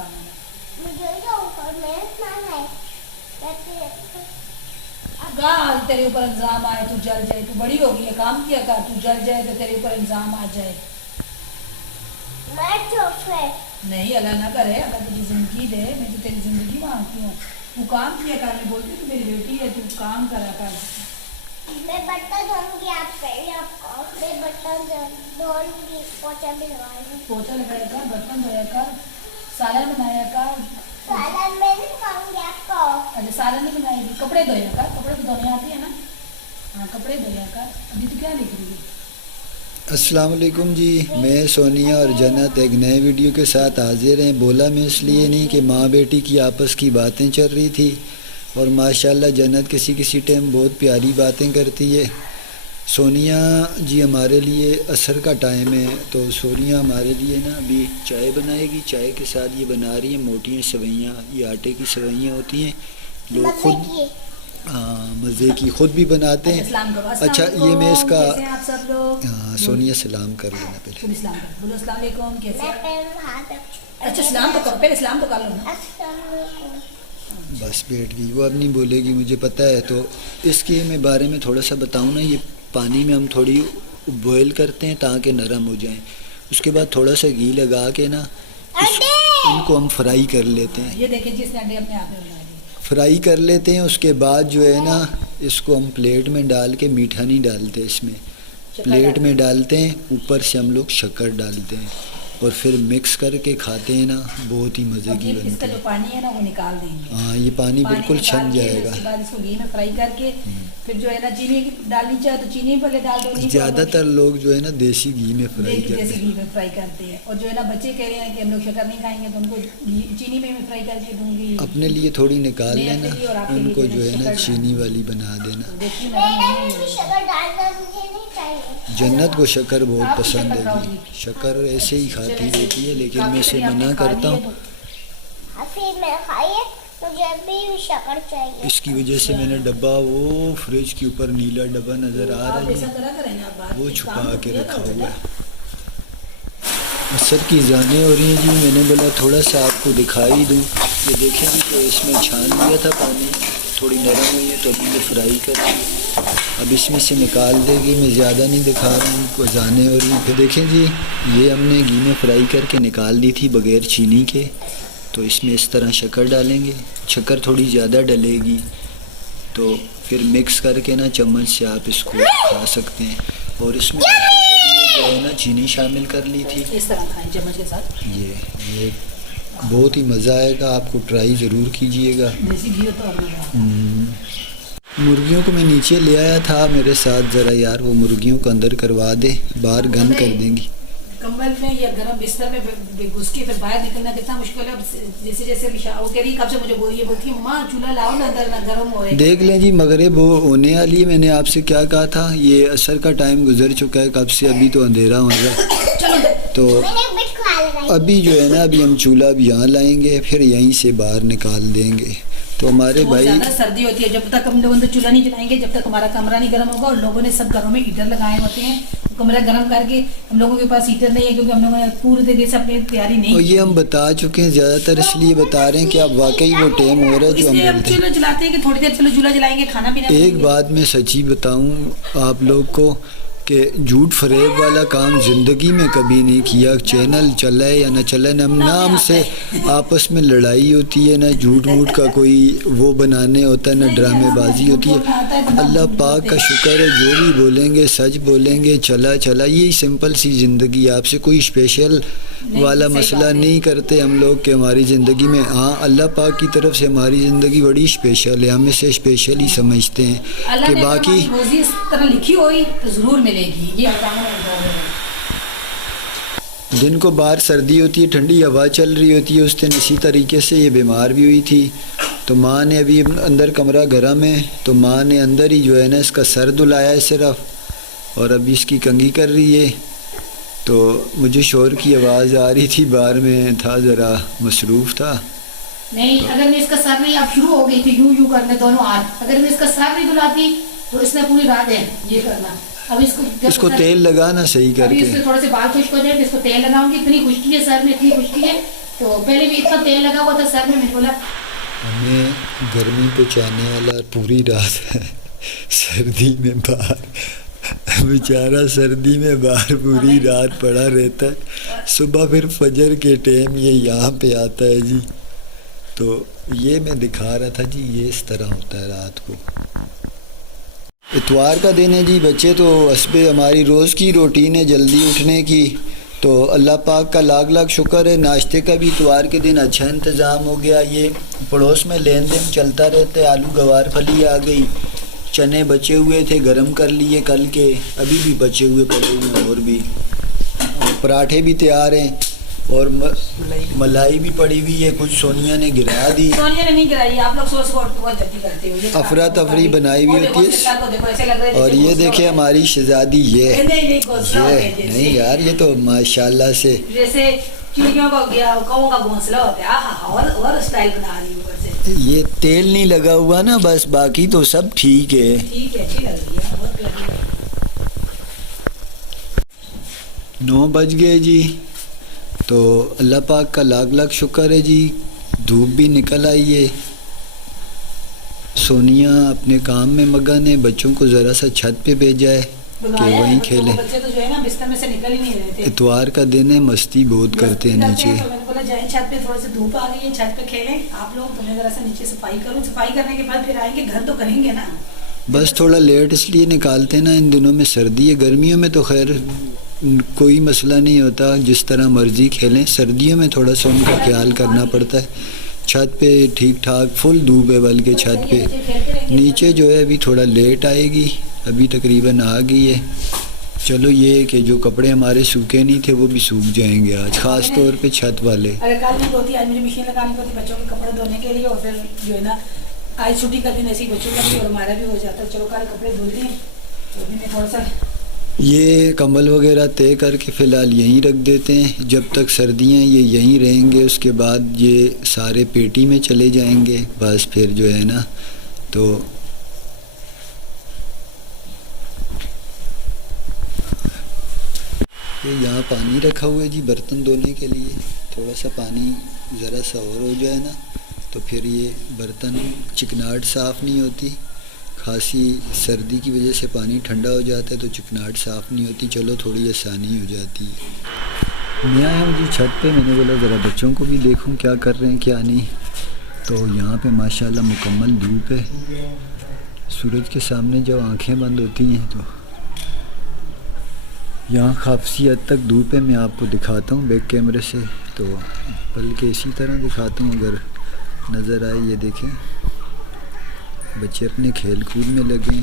खाना। कहाँ तेरे ऊपर इंजाम आए तू जल जाए, तू बड़ी होगी है, काम किया कर, तू जल जाए तो तेरे ऊपर इंजाम आ जाए। नहीं अल्लाह ना करे, अल्लाह तुझे जिंदगी दे, मैं तो तेरी जिंदगी मांगती हूँ। तू काम किया कर, मैं बोलती हूँ तू मेरी बेटी है, तू काम करा कर। मैं बर्तन धोऊंगी, आप पहले आपको मैं बर्तन धोऊंगी, पोछा भी लगाऊंगी। पोछा लगाया कर, बर्तन धोया कर, सालन बनाया कर। सालन मैं नहीं खाऊंगी आपको। अच्छा सालन नहीं बनाएगी, कपड़े धोया कर, कपड़े तो धोने आती है ना। हाँ कपड़े धोया कर। अभी तो क्या लिख रही है? अस्सलाम वालेकुम जी, मैं सोनिया और जन्नत एक नए वीडियो के साथ हाजिर हैं। बोला मैं इसलिए नहीं कि माँ बेटी की आपस की बातें चल रही थी और माशाल्लाह जन्नत किसी किसी टाइम बहुत प्यारी बातें करती है। सोनिया जी हमारे लिए असर का टाइम है, तो सोनिया हमारे लिए ना अभी चाय बनाएगी। चाय के साथ ये बना रही है मोटी सेवइयाँ, ये आटे की सेवइयाँ होती हैं, लोग खुद मज़े की खुद भी बनाते हैं। अच्छा ये मैं इसका आप सब लोग सोनिया सलाम कर लेना पहले। सलाम कर, बोलो अस्सलाम वालेकुम, कैसे मैं हैं? पहले हाथ अच्छा सलाम तो करो, पहले सलाम तो कर लो ना। बस बैठ गई, वो अब नहीं बोलेगी मुझे पता है। तो इसके मैं बारे में थोड़ा सा बताऊँ ना, ये पानी में हम थोड़ी बॉयल करते हैं ताकि नरम हो जाएं। उसके बाद थोड़ा सा घी लगा के ना इनको हम फ्राई कर लेते हैं। ये देखिए जी, इसने अंडे अपने आप में बना दिए। फ्राई कर लेते हैं। उसके बाद जो है ना इसको हम प्लेट में डाल के, मीठा नहीं डालते इसमें, प्लेट में डालते हैं, ऊपर से हम लोग शक्कर डालते हैं और फिर मिक्स करके खाते हैं ना, बहुत ही मज़े की बनती इसका जो है। पानी है ना वो निकाल देंगे। हाँ ये पानी बिल्कुल छन जाएगा। उसके बाद इसको घी में फ्राई करके फिर जो है ना चीनी डालनी चाहे तो चीनी पहले डाल दो। ज़्यादातर लोग जो है ना देसी घी में फ्राई करते देसी हैं। घी में फ्राई करते हैं। और जो है ना बच्चे कह रहे हैं कि हम लोग शक्कर नहीं खाएंगे तो उनको चीनी में मैं फ्राई करके दूंगी। अपने लिए थोड़ी निकाल मैं अपने लेना, लिए और आपके लिए उनको जो है ना शक्कर चीनी वाली बना देना। देखिए ना, शक्कर डालना मुझे नहीं चाहिए। जन्नत को शक्कर बहुत आप भी पसंद शक्कर है खाओगी? जी, शक्कर ऐसे ही खाती रहती है, लेकिन मैं इसे आपने मना खा करता ली है हूँ। फिर मैं खाइए, मुझे भी शक्कर चाहिए। इसकी वजह से मैंने डब्बा, वो फ्रिज के ऊपर नीला डब्बा नज़र आ रहा है, वो छुपा के रखा हुआ है। असर की जाने हो रही हैं जी, मैंने बोला थोड़ा सा आपको दिखाई दूँ। ये देखेंगे तो इसमें छान लिया था पानी, थोड़ी नरम हुई है तो अभी ये फ्राई कर दी, अब इसमें से निकाल देगी। मैं ज़्यादा नहीं दिखा रहा हूँ, आपको जाने हो रही हैं। फिर देखें जी, ये हमने घी में फ्राई करके निकाल दी थी बग़ैर चीनी के। तो इसमें इस तरह शक्कर डालेंगे, शक्कर थोड़ी ज़्यादा डलेगी तो फिर मिक्स करके ना चम्मच से आप इसको खा सकते हैं। और इसमें जो है ना चीनी शामिल कर ली थी, इस तरह खाएं चम्मच के साथ। ये बहुत ही मज़ा आएगा, आपको ट्राई ज़रूर कीजिएगा। देसी घी तो और मज़ा। मुर्गियों को मैं नीचे ले आया था मेरे साथ, ज़रा यार वो मुर्गियों को अंदर करवा दे, बाहर गंद कर देंगी। कंबल में या गर्म बिस्तर में घुस के फिर बाहर निकलना कितना मुश्किल है। जैसे जैसे वो कह रही कब से मुझे बोलिए, बोलती है माँ चूल्हा लाओ ना अंदर, ना गर्म होए। देख लें जी, मगरिब वो होने वाली है। मैंने आपसे क्या कहा था, ये असर का टाइम गुजर चुका है कब से, अभी तो अंधेरा हो गया। तो अभी जो है ना, अभी हम चूल्हा भी यहाँ लाएंगे, फिर यहीं से बाहर निकाल देंगे। तो हमारे भाई सर्दी होती है, जब तक हम लोग चूल्हा नहीं जलाएंगे, जब तक हमारा कमरा नहीं गर्म होगा। और लोगों ने सब घरों में हीटर लगाए होते हैं, कमरा गर्म करके। हम लोगों के पास हीटर नहीं है क्योंकि हम लोगों ने पूरे तरीके से अपनी तैयारी नहीं। और ये हम बता चुके हैं, ज़्यादातर इसलिए बता रहे हैं कि अब वाकई वो टाइम हो रहा है जो हम चूल्हा जलाते हैं कि थोड़ी देर चलो चूल्हा जलाएंगे, खाना पीना। एक बात मैं सच्ची बताऊं आप लोग को कि झूठ फरेब वाला काम ज़िंदगी में कभी नहीं किया। चैनल चले या न चले, न नाम से आपस में लड़ाई होती है, ना झूठ मूठ का कोई वो बनाने होता है, ना ड्रामेबाजी होती है। अल्लाह पाक का शुक्र है, जो भी बोलेंगे सच बोलेंगे, चला चला। यही सिंपल सी ज़िंदगी, आपसे कोई स्पेशल वाला मसला नहीं करते हम लोग कि हमारी ज़िंदगी में। हाँ अल्लाह पाक की तरफ से हमारी ज़िंदगी बड़ी स्पेशल है, हम इसे स्पेशल ही समझते हैं कि बाकी इस तरह लिखी हुई तो ज़रूर मिलेगी। ये दिन को बाहर सर्दी होती है, ठंडी हवा चल रही होती है, उस दिन इसी तरीके से ये बीमार भी हुई थी। तो माँ ने अभी अंदर कमरा गर्म है, तो माँ ने अंदर ही जो है ना इसका सर धुलाया है सिर्फ, और अभी इसकी कंघी कर रही है। तो मुझे शोर की आवाज़ आ रही थी, बाहर में था, ज़रा मसरूफ़ था। नहीं, अगर मैं इसका सर नहीं, अब शुरू हो गई थी यूं यूं करने दोनों हाथ, अगर मैं इसका सर नहीं धुलाती तो इसने पूरी रात है ये करना। अब इसको तेल लगाना सही करके, इसके थोड़े से बाल खुश्क हो जाए, इसको तेल लगाऊंगी। इतनी खुश्की है सर में, इतनी खुश्की है तो पहले भी इतना तेल लगा हुआ था सर में, मैंने बोला हमें गर्मी बचाने वाला पूरी रात सर्दी में बाहर, बेचारा सर्दी में बाहर पूरी रात पड़ा रहता है, सुबह फिर फजर के टाइम ये यहाँ पे आता है जी। तो ये मैं दिखा रहा था जी, ये इस तरह होता है रात को। इतवार का दिन है जी, बच्चे तो हस्बे हमारी रोज़ की रूटीन है जल्दी उठने की, तो अल्लाह पाक का लाख लाख शुक्र है, नाश्ते का भी इतवार के दिन अच्छा इंतज़ाम हो गया। ये पड़ोस में लेन देन चलता रहता है, आलू गवार फली आ गई, चने बचे हुए थे गरम कर लिए कल के, अभी भी बचे हुए पड़े हुए हैं, और भी पराठे भी तैयार हैं, और मलाई भी पड़ी हुई है, कुछ सोनिया ने गिरा दी। सोनिया ने नहीं गिराई, आप लोग सोच बहुत जल्दी करते हो। अफरा तफरी बनाई हुई होती है। और ये देखे हमारी शहजादी, ये नहीं यार, ये तो माशाल्लाह से जैसे चिड़ियों का गया कौओं का घोंसला होता है, और स्टाइल बना रही ऊपर से। ये तेल नहीं लगा हुआ ना बस, बाकी तो सब ठीक है। ठीक है, अच्छी लग रही है, बहुत लग रही है। 9 बज गए जी, तो अल्लाह पाक का लाख लाख शुक्र है जी, धूप भी निकल आई है। सोनिया अपने काम में मगन है, बच्चों को ज़रा सा छत पे भेजा है कि वहीं खेलें। बच्चे तो जो है ना बिस्तर में से निकल ही नहीं रहे थे। इतवार का दिन है, मस्ती बहुत करते हैं नीचे। तो मैंने बोला जाए छत पे, थोड़ी सी धूप आ गई है, छत पे खेलें आप लोग, तो मैं ज़रा सा नीचे सफाई करूँ, सफाई करने के बाद फिर आएंगे, घर तो करेंगे ना। बस थोड़ा लेट इसलिए निकालते ना, इन दिनों में सर्दी है, गर्मियों में तो खैर कोई मसला नहीं होता, जिस तरह मर्ज़ी खेलें। सर्दियों में थोड़ा सा उनका ख्याल करना पड़ता है। छत पे ठीक ठाक फुल धूप है, बल्कि छत पे। नीचे जो है अभी थोड़ा लेट आएगी, अभी तकरीबन आ गई है। चलो ये कि जो कपड़े हमारे सूखे नहीं थे वो भी सूख जाएंगे आज, ख़ास तौर पे छत वाले। अरे कल नहीं धोती, आज मुझे मशीन लगानी पड़ती बच्चों के कपड़े धोने के लिए, और फिर जो है ना आज छुट्टी का दिन ऐसी बच्चों का भी और हमारा भी हो जाता है। चलो कल कपड़े धुल दें, तो अभी मैं थोड़ा सा ये कंबल वगैरह तय करके फ़िलहाल यहीं रख देते हैं, जब तक सर्दियाँ ये यहीं रहेंगे, उसके बाद ये सारे पेटी में चले जाएंगे। बस फिर जो है ना, तो ये यहाँ पानी रखा हुआ है जी बर्तन धोने के लिए। थोड़ा सा पानी ज़रा सा और हो जाए ना, तो फिर ये बर्तन चिकनाहट साफ़ नहीं होती। खांसी सर्दी की वजह से पानी ठंडा हो जाता है तो चिकनाहट साफ़ नहीं होती। चलो थोड़ी आसानी हो जाती है। मैं आया हूँ जी छत पे, मैंने बोला ज़रा बच्चों को भी देखूँ क्या कर रहे हैं क्या नहीं। तो यहाँ पे माशाल्लाह मुकम्मल धूप है, सूरज के सामने जब आंखें बंद होती हैं तो यहाँ काफ़ी हद तक धूप है। मैं आपको दिखाता हूँ बैक कैमरे से, तो बल्कि इसी तरह दिखाता हूँ अगर नज़र आए। ये देखें बच्चे अपने खेल कूद में लगे,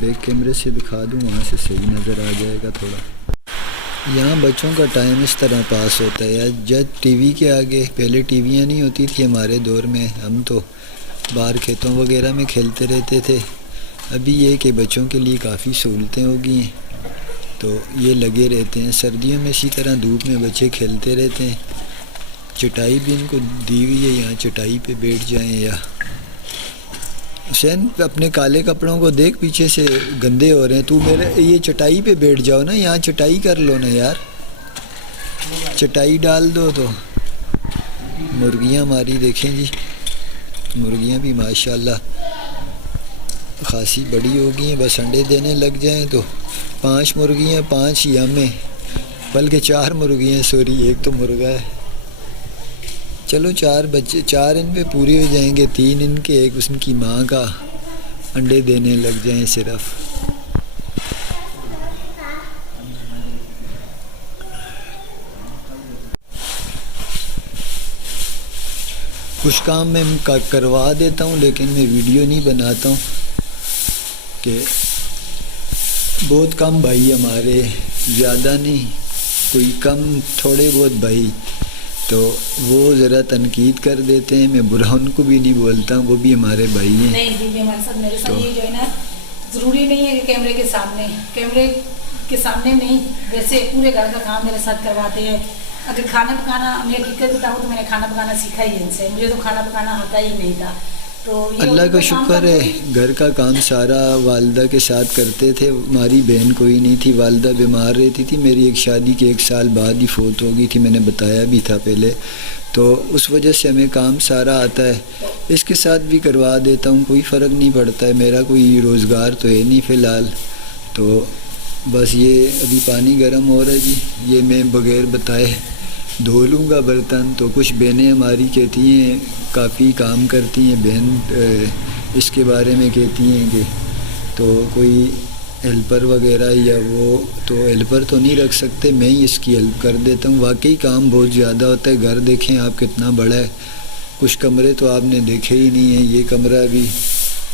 बैक कैमरे से दिखा दूँ वहाँ से सही नज़र आ जाएगा थोड़ा। यहाँ बच्चों का टाइम इस तरह पास होता है यार, जब टीवी के आगे, पहले टीवियाँ नहीं होती थी हमारे दौर में, हम तो बाहर खेतों वगैरह में खेलते रहते थे। अभी ये कि बच्चों के लिए काफ़ी सहूलतें हो गई हैं, तो ये लगे रहते हैं। सर्दियों में इसी तरह धूप में बच्चे खेलते रहते हैं। चटाई भी इनको दी हुई है, यहाँ चटाई पे बैठ जाएं। या हुसैन अपने काले कपड़ों को देख, पीछे से गंदे हो रहे हैं, तू मेरे ये चटाई पे बैठ जाओ ना, यहाँ चटाई कर लो ना यार, चटाई डाल दो। तो मुर्गियाँ हमारी देखें जी, मुर्गियाँ भी माशाल्लाह खासी बड़ी हो गई हैं, बस अंडे देने लग जाएं तो 5 मुर्गियाँ, 5 ही हमें, बल्कि 4 मुर्गियाँ, सॉरी 1 तो मुर्गा है। चलो 4 बच्चे, 4 इन पे पूरे हो जाएंगे, 3 इनके, 1 उसकी माँ का, अंडे देने लग जाएं सिर्फ। कुछ काम मैं करवा देता हूँ, लेकिन मैं वीडियो नहीं बनाता हूँ कि बहुत कम भाई हमारे, ज़्यादा नहीं, कोई कम, थोड़े बहुत भाई, तो वो ज़रा तनकीद कर देते हैं। मैं बुरा उनको भी नहीं बोलता, वो भी हमारे भाई हैं। नहीं दीदी, हमारे साथ, मेरे साथ ये जो है ना, ज़रूरी नहीं है कि कैमरे के सामने नहीं, वैसे पूरे घर का काम मेरे साथ करवाते हैं। अगर खाना पकाना, मैं हकीकत बताऊँ तो मैंने खाना पकाना सीखा ही है इनसे। मुझे तो खाना पकाना आता ही नहीं था, तो ये अल्लाह औरतों का काम शुक्र करते है, हैं। घर का काम सारा वालदा के साथ करते थे। हमारी बहन कोई नहीं थी, वालदा बीमार रहती थी। मेरी एक शादी के 1 साल बाद ही फ़ौत हो गई थी, मैंने बताया भी था पहले। तो उस वजह से हमें काम सारा आता है। इसके साथ भी करवा देता हूँ, कोई फ़र्क नहीं पड़ता है। मेरा कोई रोज़गार तो है नहीं फ़िलहाल, तो बस ये अभी पानी गर्म हो रहा है जी, ये मैं बग़ैर बताए धो लूँगा बर्तन। तो कुछ बहनें हमारी कहती हैं, काफ़ी काम करती हैं बहन, इसके बारे में कहती हैं कि तो कोई हेल्पर वगैरह या वो, तो हेल्पर तो नहीं रख सकते, मैं ही इसकी हेल्प कर देता हूँ। वाकई काम बहुत ज़्यादा होता है। घर देखें आप कितना बड़ा है, कुछ कमरे तो आपने देखे ही नहीं है। ये कमरा भी,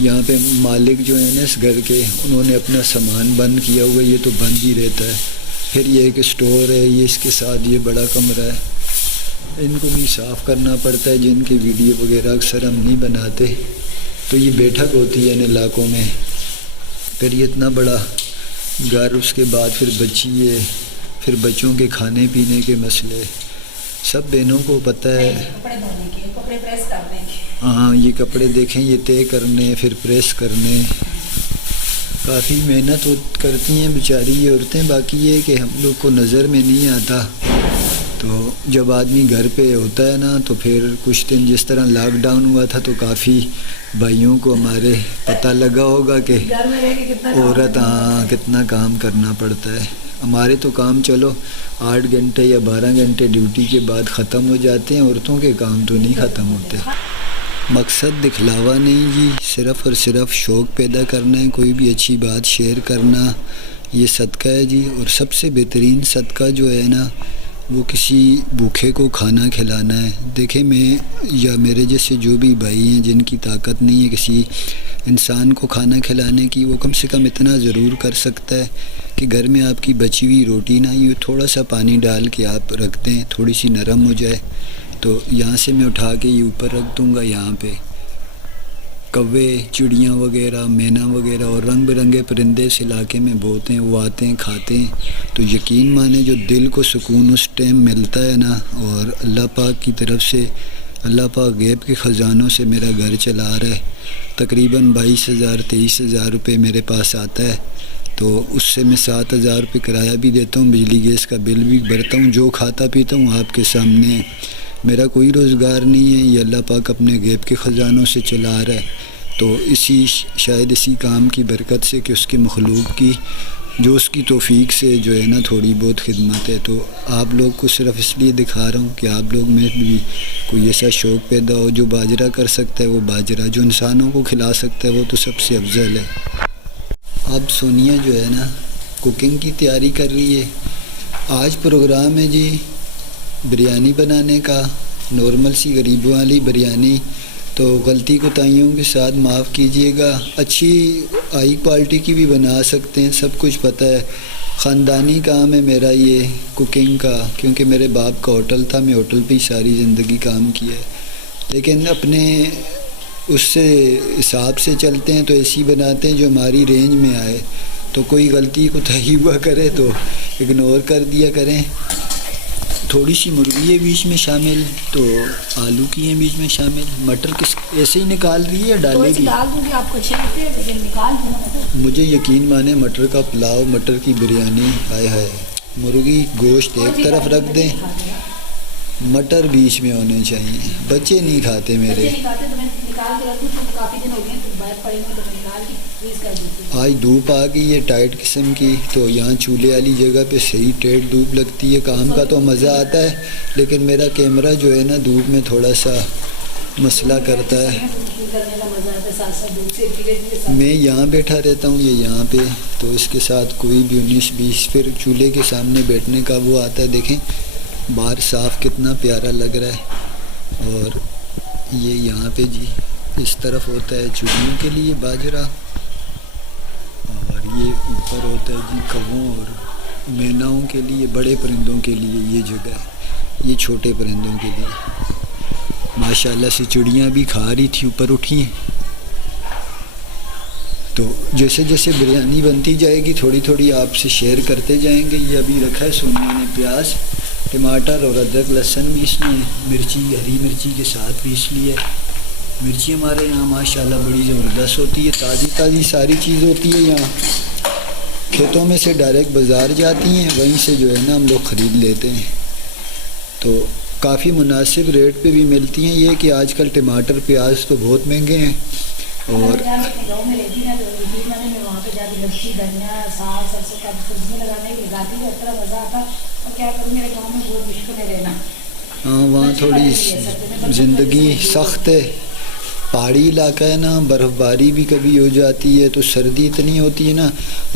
यहाँ पे मालिक जो है ना इस घर के, उन्होंने अपना सामान बंद किया हुआ है, ये तो बंद ही रहता है। फिर ये एक स्टोर है, ये इसके साथ ये बड़ा कमरा है, इनको भी साफ़ करना पड़ता है। जिनकी वीडियो वगैरह अक्सर हम नहीं बनाते, तो ये बैठक होती है इन इलाकों में। फिर ये इतना बड़ा घर, उसके बाद फिर बच्चिए, फिर बच्चों के खाने पीने के मसले, सब बहनों को पता है। कपड़े धोने के, कपड़े प्रेस करने के। हाँ, ये कपड़े देखें, ये तय करने, फिर प्रेस करने, काफ़ी मेहनत करती हैं बेचारी ये औरतें। बाकी ये कि हम लोग को नज़र में नहीं आता। तो जब आदमी घर पे होता है ना, तो फिर कुछ दिन जिस तरह लॉकडाउन हुआ था, तो काफ़ी भाइयों को हमारे पता लगा होगा कि घर में रह के कितना काम औरत करना हाँ कितना काम करना पड़ता है। हमारे तो काम चलो 8 घंटे या 12 घंटे ड्यूटी के बाद ख़त्म हो जाते हैं, औरतों के काम तो नहीं ख़त्म होते। मकसद दिखलावा नहीं जी, सिर्फ़ और सिर्फ शौक़ पैदा करना है, कोई भी अच्छी बात शेयर करना, ये सदका है जी। और सबसे बेहतरीन सदका जो है ना, वो किसी भूखे को खाना खिलाना है। देखें, मैं या मेरे जैसे जो भी भाई हैं जिनकी ताकत नहीं है किसी इंसान को खाना खिलाने की, वो कम से कम इतना ज़रूर कर सकता है कि घर में आपकी बची हुई रोटी ना, ये थोड़ा सा पानी डाल के आप रख दें, थोड़ी सी नरम हो जाए, तो यहाँ से मैं उठा के ये ऊपर रख दूँगा। यहाँ पे कौवे, चिड़ियाँ वगैरह, मैना वगैरह और रंग बिरंगे परिंदे इस इलाके में बहुत हैं, वो आते हैं, खाते हैं। तो यकीन माने जो दिल को सुकून उस टाइम मिलता है ना, और अल्लाह पाक की तरफ से, अल्लाह पाक गैब के ख़जानों से मेरा घर चला रहा है। तकरीबन 22,000-23,000 रुपये मेरे पास आता है। तो उससे मैं 7,000 रुपये किराया भी देता हूँ, बिजली गैस का बिल भी भरता हूँ। जो खाता पीता हूँ आपके सामने, मेरा कोई रोज़गार नहीं है, ये अल्लाह पाक अपने गैब के ख़जानों से चला रहा है। तो शायद इसी काम की बरकत से कि उसके मखलूक की जो उसकी तौफीक से जो है ना थोड़ी बहुत खिदमत है। तो आप लोग को सिर्फ़ इसलिए दिखा रहा हूँ कि आप लोग में भी कोई ऐसा शौक़ पैदा हो। जो बाजरा कर सकता है वो बाजरा, जो इंसानों को खिला सकता है वो तो सबसे अफजल है। अब सोनिया जो है ना कुकिंग की तैयारी कर रही है। आज प्रोग्राम है जी बिरयानी बनाने का, नॉर्मल सी गरीबों वाली बिरयानी। तो गलती कोताहियों के साथ माफ़ कीजिएगा। अच्छी हाई क्वालिटी की भी बना सकते हैं, सब कुछ पता है। ख़ानदानी काम है मेरा ये कुकिंग का, क्योंकि मेरे बाप का होटल था, मैं होटल पे ही सारी ज़िंदगी काम किया है। लेकिन अपने उससे हिसाब से चलते हैं, तो ऐसी बनाते हैं जो हमारी रेंज में आए। तो कोई गलती कोताही हुआ करे तो इग्नोर कर दिया करें। थोड़ी सी मुर्गी है बीच में शामिल, तो आलू की हैं बीच में शामिल। मटर किस ऐसे ही निकाल रही है या डालेगी? डाल दूँगी, आपको अच्छे लगते हैं लेकिन निकाल दूँगा। मुझे यकीन माने मटर का पुलाव, मटर की बिरयानी, हाय हाय। मुर्गी गोश्त एक तरफ रख दें, मटर बीच में होने चाहिए। बच्चे नहीं खाते मेरे। आज धूप आ गई है टाइट किस्म की, तो यहाँ चूल्हे वाली जगह पे सही टेढ़ धूप लगती है। काम का तो मज़ा आता है, लेकिन मेरा कैमरा जो है ना धूप में थोड़ा सा मसला करता है। मैं यहाँ बैठा रहता हूँ, ये यहाँ पे, तो इसके साथ कोई भी 19-20 फिर चूल्हे के सामने बैठने का वो आता है। देखें बाहर साफ़ कितना प्यारा लग रहा है। और ये यहाँ पे जी इस तरफ होता है चिड़ियों के लिए बाजरा, और ये ऊपर होता है जी कौवों और मैनाओं के लिए, बड़े परिंदों के लिए ये जगह है, ये छोटे परिंदों के लिए। माशाल्लाह से चिड़ियाँ भी खा रही थी, ऊपर उठी हैं। तो जैसे जैसे बिरयानी बनती जाएगी थोड़ी थोड़ी आपसे शेयर करते जाएंगे। ये अभी रखा है सोनिया ने प्याज, टमाटर और अदरक लहसुन पीस लिए, मिर्ची, हरी मिर्ची के साथ पीस लिए। मिर्ची हमारे यहाँ माशाल्लाह बड़ी ज़बरदस्त होती है, ताज़ी ताज़ी सारी चीज़ होती है यहाँ। खेतों में से डायरेक्ट बाज़ार जाती हैं, वहीं से जो है ना हम लोग ख़रीद लेते हैं, तो काफ़ी मुनासिब रेट पे भी मिलती हैं। ये कि आजकल टमाटर प्याज तो बहुत महंगे हैं। और गाँव में रहती ना, तो मैं वहाँ पे जाकर मिर्ची धनिया साग सरसों का सब्जियाँ लगाने की लगाती हूँ, इतना मज़ा आता। और क्या करूँ, मेरे गाँव में बहुत मुश्किल है रहना। हाँ, वहाँ थोड़ी ज़िंदगी सख्त है, पहाड़ी इलाका है ना, बर्फ़बारी भी कभी हो जाती है, तो सर्दी इतनी होती है ना।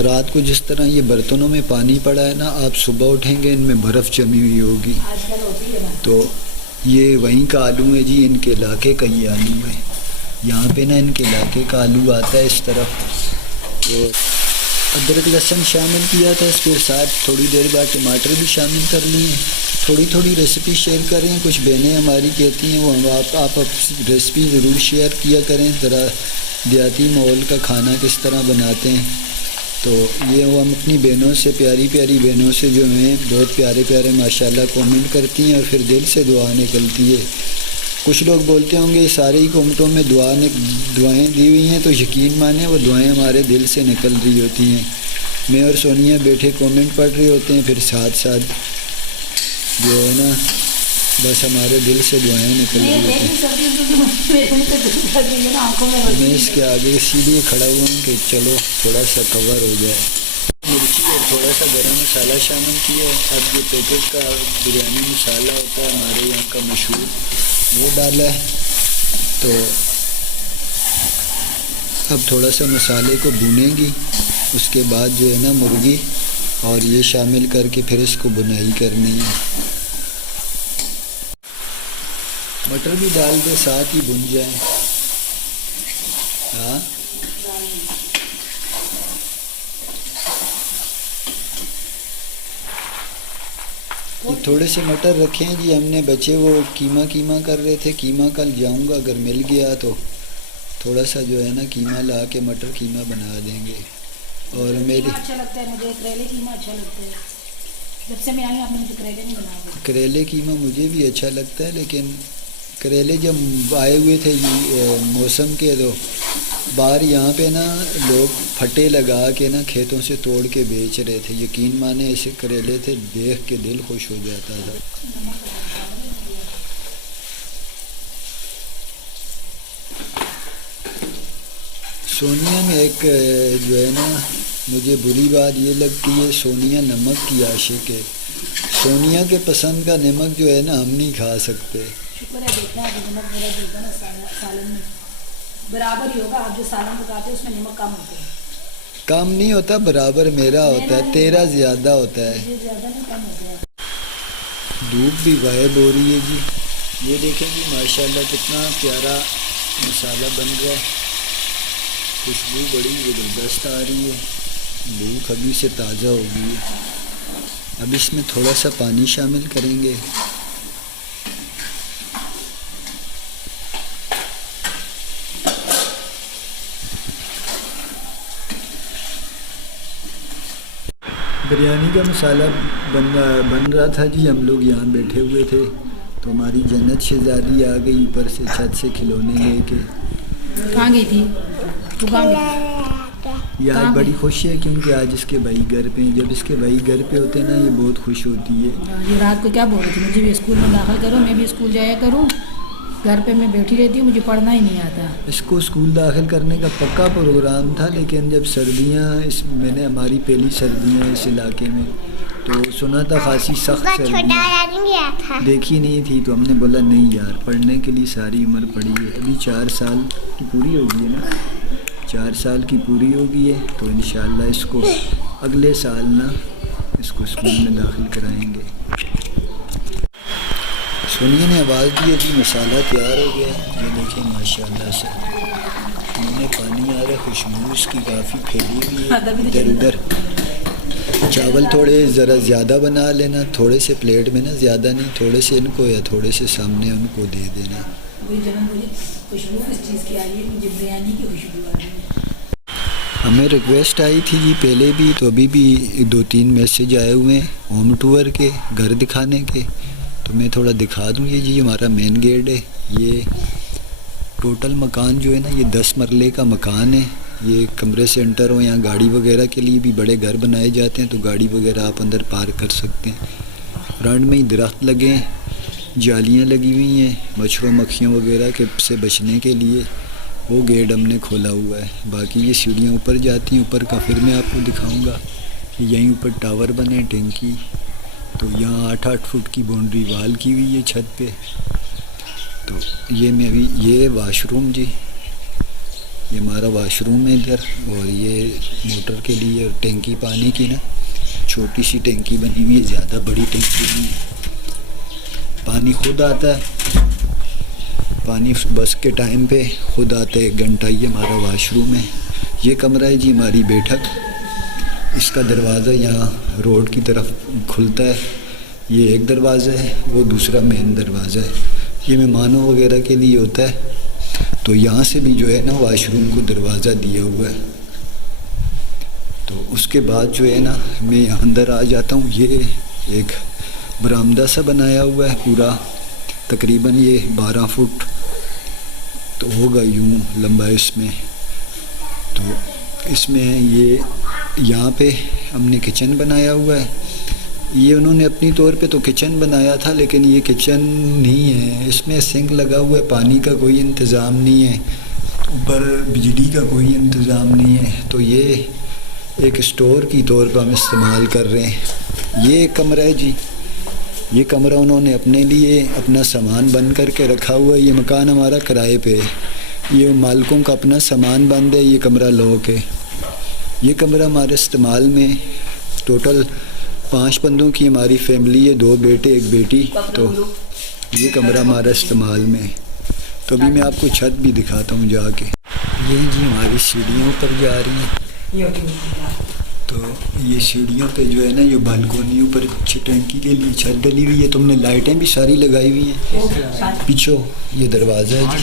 रात को जिस तरह ये बर्तनों में पानी पड़ा है ना, आप सुबह उठेंगे इनमें बर्फ़ जमी हुई होगी। आजकल होती है ना। तो ये वहीं का आलू है जी, इनके इलाके का ये आलू है। यहाँ पे ना इनके इलाके का आलू आता है इस तरफ। तो अदरक लहसुन शामिल किया था, इसके साथ थोड़ी देर बाद टमाटर भी शामिल कर लिए। थोड़ी थोड़ी रेसिपी शेयर करें, कुछ बहनें हमारी कहती हैं वो आप रेसिपी ज़रूर शेयर किया करें, ज़रा देहाती माहौल का खाना किस तरह बनाते हैं। तो ये वो हम अपनी बहनों से, प्यारी प्यारी बहनों से जो हैं, बहुत प्यारे प्यारे माशाल्लाह कमेंट करती हैं और फिर दिल से दुआ निकलती है। कुछ लोग बोलते होंगे सारे ही कमेंटों में दुआएं दी हुई हैं, तो यकीन माने वो दुआएं हमारे दिल से निकल रही होती हैं। मैं और सोनिया बैठे कमेंट पढ़ रहे होते हैं, फिर साथ साथ जो है ना बस हमारे दिल से दुआएं निकल रही होती हैं। मैं इसके आगे सीधे खड़ा हुआ हूँ कि चलो थोड़ा सा कवर हो जाए। मिर्ची और थोड़ा सा गरम मसाला शामिल किया है। अब ये पैकेट का बिरयानी मसाला होता है हमारे यहाँ का मशहूर, वो डाला है। तो अब थोड़ा सा मसाले को भूनेंगी, उसके बाद जो है ना मुर्गी और ये शामिल करके फिर इसको बुनाई करनी है। मटर भी डाल दे, साथ ही भुन जाए। हाँ, ये थोड़े से मटर रखे हैं जी हमने, बचे वो कीमा कर रहे थे। कीमा कल जाऊंगा, अगर मिल गया तो थोड़ा सा जो है ना कीमा ला के मटर कीमा बना देंगे। और मेरे अच्छा लगता है मुझे, करेले कीमा अच्छा लगता है। जब से मैं आई आपने मुझे करेले नहीं बनाया। करेले कीमा मुझे भी अच्छा लगता है, लेकिन करेले जब आए हुए थे मौसम के, तो बाहर यहाँ पे ना लोग फटे लगा के ना खेतों से तोड़ के बेच रहे थे। यकीन माने ऐसे करेले थे, देख के दिल खुश हो जाता था। सोनिया में एक जो है ना मुझे बुरी बात ये लगती है, सोनिया नमक की आशिक है। सोनिया के पसंद का नमक जो है ना हम नहीं खा सकते। शुक्र है, देखना है नमक मेरा देगा ना सालन में बराबर ही होगा। आप जो सालन पकाते हैं उसमें नमक कम होता है। कम नहीं होता, बराबर मेरा होता है, तेरा ज़्यादा होता है। ज़्यादा नहीं, कम होता है। धूप भी गायब हो रही है जी। ये देखें जी माशाल्लाह कितना प्यारा मसाला बन रहा है, खुशबू बड़ी ज़बरदस्त आ रही है, भूख अभी से ताज़ा हो गई है। अब इसमें थोड़ा सा पानी शामिल करेंगे। बिरयानी का मसाला बन रहा था जी। हम लोग यहाँ बैठे हुए थे तो हमारी जन्नत शहजादी आ गई ऊपर से छत से खिलौने लेके। कहाँ गई थी तू? कहाँ गई? यार बड़ी खुशी है क्योंकि आज इसके भाई घर पे हैं। जब इसके भाई घर पे होते हैं ना ये बहुत खुश होती है। ये रात को क्या बोल रही थी, मुझे भी स्कूल में दाखिल करो, मैं भी स्कूल जाया करूँ। घर पे मैं बैठी रहती हूँ, मुझे पढ़ना ही नहीं आता। इसको स्कूल दाखिल करने का पक्का प्रोग्राम था, लेकिन जब सर्दियाँ मैंने हमारी पहली सर्दियाँ इस इलाके में, तो सुना था खासी सख्त सर्दियाँ, देखी नहीं थी, तो हमने बोला नहीं यार पढ़ने के लिए सारी उम्र पड़ी है। अभी 4 साल की पूरी हो गई है ना, 4 साल की पूरी हो गई है, तो इंशाल्लाह इसको अगले साल ना इसको स्कूल में दाखिल कराएंगे। सोनिया ने आवाज़ दी है जी मसाला तैयार हो गया। ये देखिए माशाल्लाह से मुँह पानी आ रहा है, खुशबू इसकी काफ़ी फैली हुई है इधर उधर। चावल थोड़े ज़रा ज़्यादा बना लेना, थोड़े से प्लेट में ना, ज़्यादा नहीं, थोड़े से इनको या थोड़े से सामने उनको दे देना। खुशबू किस चीज़ की आ रही है? मुझे बिरयानी की खुशबू आ रही है। हमें रिक्वेस्ट आई थी जी पहले भी, तो अभी भी 2-3 मैसेज आए हुए हैं होम टूर के, घर दिखाने के, तो मैं थोड़ा दिखा दूँ। ये जी हमारा मेन गेट है, ये टोटल मकान जो है ना ये 10 मरले का मकान है। ये कमरे से एंटर हो, यहाँ गाड़ी वगैरह के लिए भी बड़े घर बनाए जाते हैं, तो गाड़ी वगैरह आप अंदर पार्क कर सकते हैं। फ्रंट में ही दरख्त लगे हैं, जालियाँ लगी हुई हैं मच्छरों मक्खियों वगैरह के से बचने के लिए। वो गेट हमने खोला हुआ है। बाकी ये सीढ़ियाँ ऊपर जाती हैं, ऊपर का फिर मैं आपको दिखाऊंगा कि यहीं ऊपर टावर बने हैं, टैंकी। तो यहाँ 8-8 फुट की बाउंड्री वाल की हुई है छत पे। तो ये मैं अभी ये वाशरूम जी, ये हमारा वाशरूम है इधर। और ये मोटर के लिए टैंकी पानी की ना छोटी सी टैंकी बनी हुई है, ज़्यादा बड़ी टैंकी नहीं है। पानी खुद आता है, पानी बस के टाइम पे खुद आता है, 1 घंटा। ये हमारा वाशरूम है। ये कमरा है जी हमारी बैठक। इसका दरवाज़ा यहाँ रोड की तरफ खुलता है। ये एक दरवाज़ा है, वो दूसरा मेन दरवाज़ा है। ये मेहमानों वगैरह के लिए होता है। तो यहाँ से भी जो है ना वाशरूम को दरवाज़ा दिया हुआ है। तो उसके बाद जो है ना मैं यहाँ अंदर आ जाता हूँ। ये एक बरामदा सा बनाया हुआ है पूरा, तकरीबन ये 12 फुट तो होगा यूँ लंबा इसमें। तो इसमें ये यहाँ पे हमने किचन बनाया हुआ है। ये उन्होंने अपनी तौर पे तो किचन बनाया था, लेकिन ये किचन नहीं है। इसमें सिंक लगा हुआ है, पानी का कोई इंतज़ाम नहीं है, ऊपर बिजली का कोई इंतज़ाम नहीं है। तो ये एक स्टोर की तौर पर हम इस्तेमाल कर रहे हैं। ये एक कमरा है जी, ये कमरा उन्होंने अपने लिए अपना सामान बंद करके रखा हुआ है। ये मकान हमारा किराए पे है। ये मालिकों का अपना सामान बंद है। ये कमरा लॉक है। ये कमरा हमारे इस्तेमाल में टोटल 5 बंदों की हमारी फैमिली है, 2 बेटे 1 बेटी। तो ये कमरा हमारा इस्तेमाल में है। तो अभी मैं आपको छत भी दिखाता हूँ जाके। ये जी हमारी सीढ़ियों पर जा रही हैं। तो ये सीढ़ियों पे जो है ना ये बालकोनी ऊपर टंकी के लिए छत डली हुई है। तुमने लाइटें भी सारी लगाई हुई हैं। पीछे ये दरवाज़ा है जी,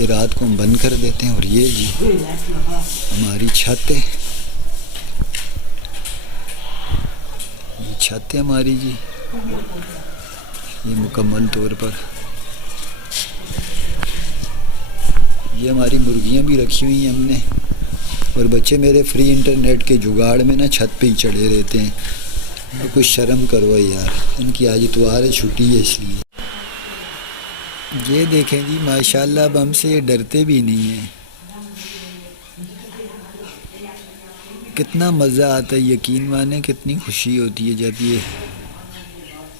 ये रात को हम बंद कर देते हैं। और ये जी हमारी छत है, ये छत है हमारी जी, ये मुकम्मल तौर पर। ये हमारी मुर्गियाँ भी रखी हुई हैं हमने। और बच्चे मेरे फ्री इंटरनेट के जुगाड़ में ना छत पे ही चढ़े रहते हैं। तो कुछ शर्म करो यार, इनकी आज इतवार है, छुट्टी है इसलिए। ये देखें जी माशाल्लाह, अब हमसे ये डरते भी नहीं हैं। कितना मज़ा आता है, यकीन माने कितनी खुशी होती है जब ये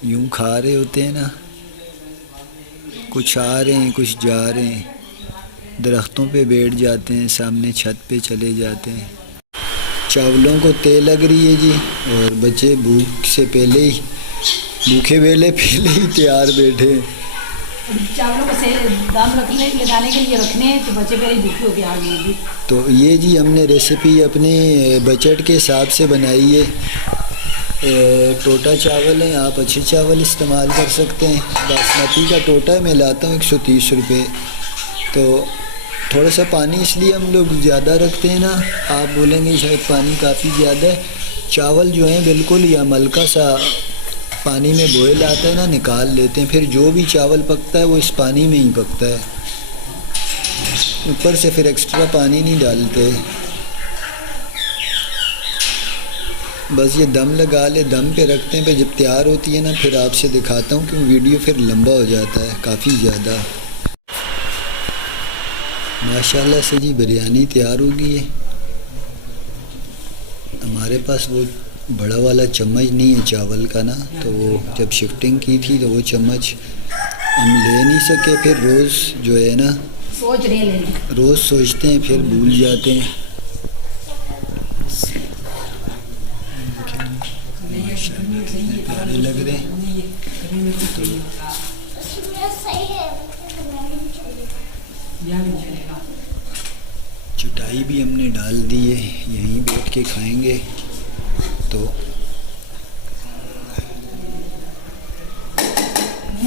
यूं खा रहे होते हैं ना। कुछ आ रहे हैं, कुछ जा रहे हैं, दरख्तों पे बैठ जाते हैं, सामने छत पे चले जाते हैं। चावलों को तेल लग रही है जी, और बच्चे भूख से पहले ही, भूखे वेले पहले ही तैयार बैठे। चावलों को दाम रखने लगाने के लिए रखने हैं, तो बच्चे पहले भूखे होकर आ गए जी। तो ये जी हमने रेसिपी अपने बजट के हिसाब से बनाई है। टोटा चावल है, आप अच्छे चावल इस्तेमाल कर सकते हैं। बासमती का टोटा मैं लाता हूँ 130 रुपये। तो थोड़ा सा पानी इसलिए हम लोग ज़्यादा रखते हैं ना, आप बोलेंगे शायद पानी काफ़ी ज़्यादा है। चावल जो है बिल्कुल या हल्का सा पानी में बॉयल आता है ना, निकाल लेते हैं। फिर जो भी चावल पकता है वो इस पानी में ही पकता है, ऊपर से फिर एक्स्ट्रा पानी नहीं डालते। बस ये दम लगा ले, दम पे रखते हैं। फिर जब तैयार होती है ना फिर आपसे दिखाता हूँ, क्योंकि वीडियो फिर लंबा हो जाता है काफ़ी ज़्यादा। माशाल्लाह से जी बिरयानी तैयार हो गई है। हमारे पास वो बड़ा वाला चम्मच नहीं है चावल का ना, तो वो जब शिफ्टिंग की थी तो वो चम्मच हम ले नहीं सके। फिर रोज़ जो है ना सोच रहे हैं, रोज़ सोचते हैं फिर भूल जाते हैं। माशाल्लाह कितने प्यारे लग रहे हैं। चटाई भी हमने डाल दी है, यहीं बैठ के खाएंगे। तो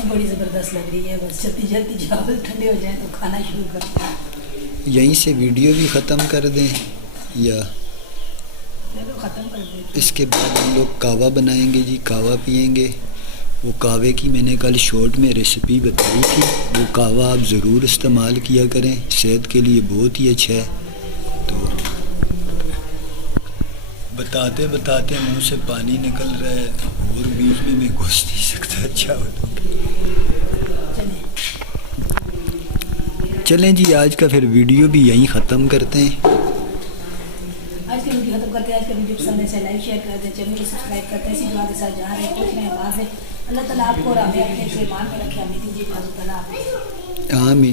बड़ी ज़बरदस्त लग रही है। बस जल्दी जल्दी चावल ठंडे हो जाएं तो खाना शुरू करते हैं। यहीं से वीडियो भी ख़त्म कर दें या चलो ख़त्म कर देते। इसके बाद हम लोग कावा बनाएंगे जी, कावा पियेंगे। वो कहवे की मैंने कल शॉर्ट में रेसिपी बताई थी, वो कहवा आप ज़रूर इस्तेमाल किया करें, सेहत के लिए बहुत ही अच्छा है। तो बताते बताते मुंह से पानी निकल रहा है और बीच में मैं घुस नहीं सकता। अच्छा हो चलें जी, आज का फिर वीडियो भी यहीं ख़त्म करते हैं। आज की वीडियो खत्म करते हैं। आज का वीडियो पसंद है इसे लाइक शेयर कर दें, चैनल को सब्सक्राइब करते हैं। इसी दुआ के साथ जा रहे हैं, कुछ नहीं बात है। अल्लाह ताला आपको और हमें अपने ईमान में रखे, हमें दीजिए। आमीन।